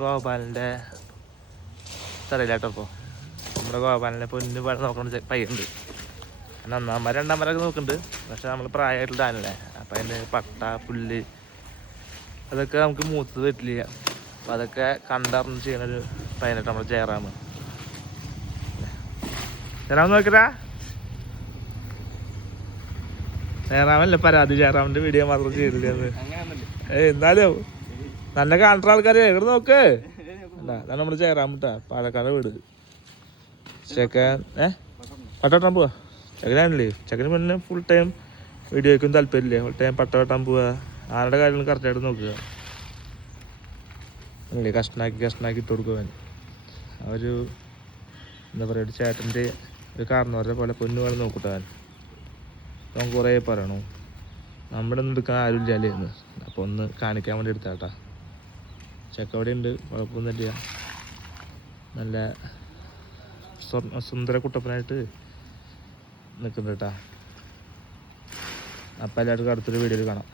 ഗോപാലിൻ്റെ സ്ഥലമില്ലാട്ടോ. ഇപ്പോൾ നമ്മുടെ ഗോപാലിനെ പൊന്നു പാടെ നോക്കണ പയ്യുണ്ട്. ഒന്നാമത് രണ്ടാമതൊക്കെ നോക്കുന്നുണ്ട്. പക്ഷെ നമ്മൾ പ്രായമായിട്ടുള്ള ആനല്ലേ, അപ്പം അതിൻ്റെ പട്ട പുല്ല് അതൊക്കെ നമുക്ക് മൂത്തത് പറ്റില്ല. അപ്പം അതൊക്കെ കണ്ടറിഞ്ഞ് ചെയ്യണൊരു പയ്യനായിട്ട് നമ്മുടെ ജയറാം നോക്കരാ. ജയറാമല്ലേ പരാതി, ജയറാമിൻ്റെ വീഡിയോ മാത്രം ചെയ്തില്ല. എന്നാലും നല്ല കാണുന്ന ആൾക്കാർ എവിടെ നോക്ക്. അല്ല അതാണ് നമ്മുടെ ജയറാം കേട്ടാ, പാലക്കാട് വീട്. ചെക്കൻ പട്ട വെട്ടാൻ പോവാ. ചെക്കനാണല്ലേ, ചെക്കന് പിന്നെ ഫുൾ ടൈം വീഡിയോയ്ക്കും താല്പര്യമില്ല. ഫുൾ ടൈം പട്ട വെട്ടാൻ പോവുക, ആരുടെ കാര്യങ്ങൾ കറക്റ്റായിട്ട് നോക്കുക അല്ലേ. കഷ്ണാക്കി ഇട്ട് കൊടുക്കുവാൻ ഒരു എന്താ പറയുക, ഒരു ചേട്ടൻ്റെ ഒരു കാരണവരുടെ പോലെ പൊന്നു പോലെ നോക്കിട്ടാൻ. അവൻ കുറേ പറയണു നമ്മുടെ ഒന്നും എടുക്കാൻ ആരും ഇല്ലായിരുന്നു. അപ്പോൾ ഒന്ന് കാണിക്കാൻ വേണ്ടി എടുത്താട്ടാ. ചെക്ക അവിടെ ഉണ്ട്, കുഴപ്പമൊന്നുമില്ല. നല്ല സുന്ദര കുട്ടപ്പനായിട്ട് നിൽക്കുന്നുണ്ട് കേട്ടാ. അപ്പം എല്ലാവർക്കും അടുത്തൊരു വീഡിയോയിൽ കാണാം.